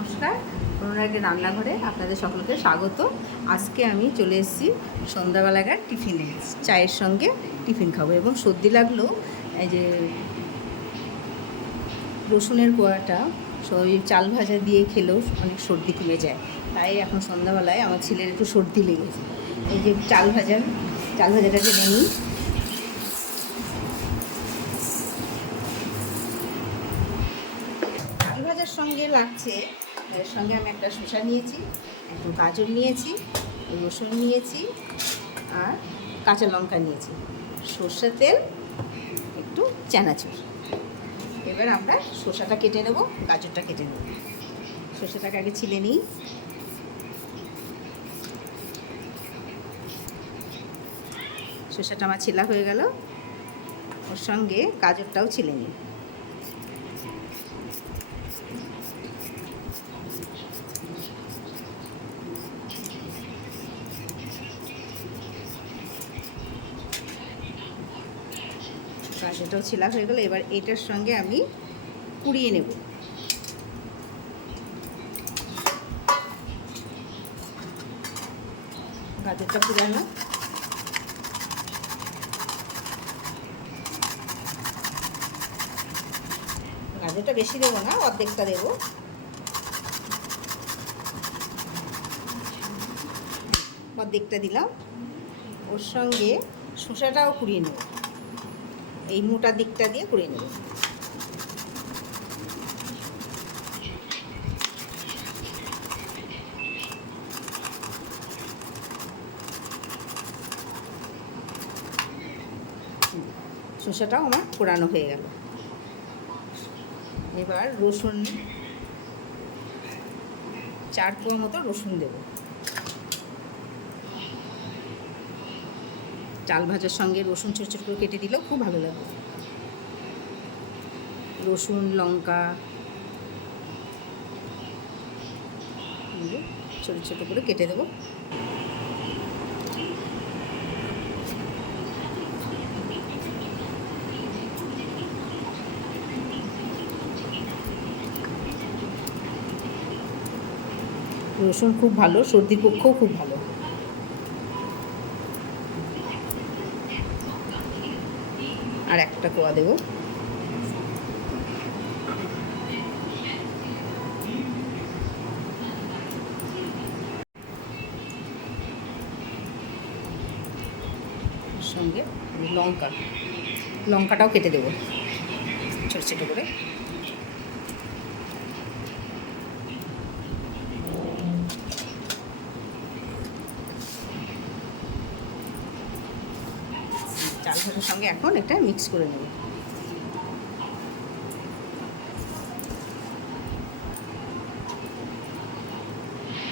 নমস্কার, অনুরাগের রান্নাঘরে আপনাদের সকলকে স্বাগত। আজকে আমি চলে এসেছি সন্ধ্যাবেলাকার টিফিনে, চায়ের সঙ্গে টিফিন খাবো। এবং সর্দি লাগলো, এই যে রসুনের কোয়াটা ওই চাল ভাজা দিয়ে খেলেও অনেক সর্দি কমে যায়। তাই এখন সন্ধ্যাবেলায় আমার ছেলের একটু সর্দি লেগেছে। এই যে চাল ভাজাটাকে নিই। চাল ভাজার সঙ্গে লাগছে, এর সঙ্গে আমি একটা শসা নিয়েছি, একটু গাজর নিয়েছি, রসুন নিয়েছি আর কাঁচা লঙ্কা নিয়েছি, সর্ষের তেল, একটু চানাচুর। এবার আমরা শসাটা কেটে নেব, গাজরটা কেটে নেব। শসাটাকে আগে ছিলে নিই। শসাটা আমার ছিলা হয়ে গেল, ওর সঙ্গে গাজরটাও ছিলে নিই। গাজরটাও ছিলা হয়ে গেল। এবার এটার সঙ্গে আমি কুড়িয়ে নেব। গাজরটা কুড়ানো, গাজরটা বেশি দেবো না, অর্ধেকটা দেবো। অর্ধেকটা দিলাম। ওর সঙ্গে শসাটাও কুড়িয়ে নেব, এই মোটা দিকটা দিয়ে কুড়িয়ে নেব। শসাটাও আমার পোড়ানো হয়ে গেল। এবার রসুন 4 কোয়া মতো রসুন দেব। চাল ভাজার সঙ্গে রসুন ছোট ছোট করে কেটে দিলেও খুব ভালো লাগে। রসুন, লঙ্কা ছোট ছোট করে কেটে দেবো। রসুন খুব ভালো, সর্দির পক্ষেও খুব ভালো। আর একটা কোয়া দেব। সঙ্গে লঙ্কাটাও কেটে দেব ছোট ছোট করে। চাল ভাজার সঙ্গে এখন এটা মিক্স করে নেব।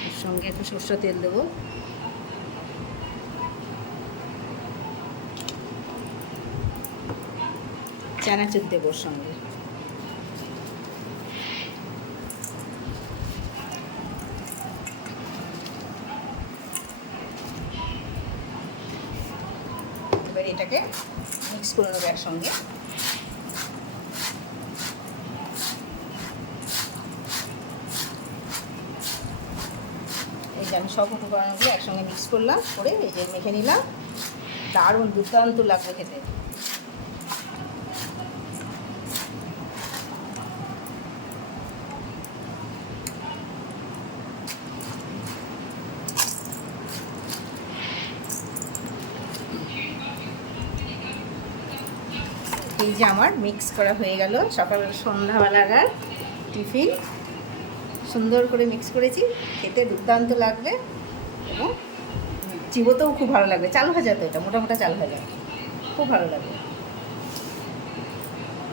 এর সঙ্গে একটু সরষের তেল দেবো। চানাচুর দেবো ওর সঙ্গে। এবার এটাকে মিক্স করে নেবো একসঙ্গে। এই যে আমি সব উপকরণগুলো একসঙ্গে মিক্স করলাম, করে এই যে মেখে নিলাম। দারুণ দুর্দান্ত লাগবে খেতে। এই যে আমার মিক্স করা হয়ে গেল। সকাল সন্ধ্যাবেলার টিফিন সুন্দর করে মিক্স করেছি, খেতে দুর্দান্ত লাগবে এবং চিবোতেও খুব ভালো লাগবে। চাল ভাজা তো, এটা মোটা মোটা চাল ভাজা, খুব ভালো লাগবে।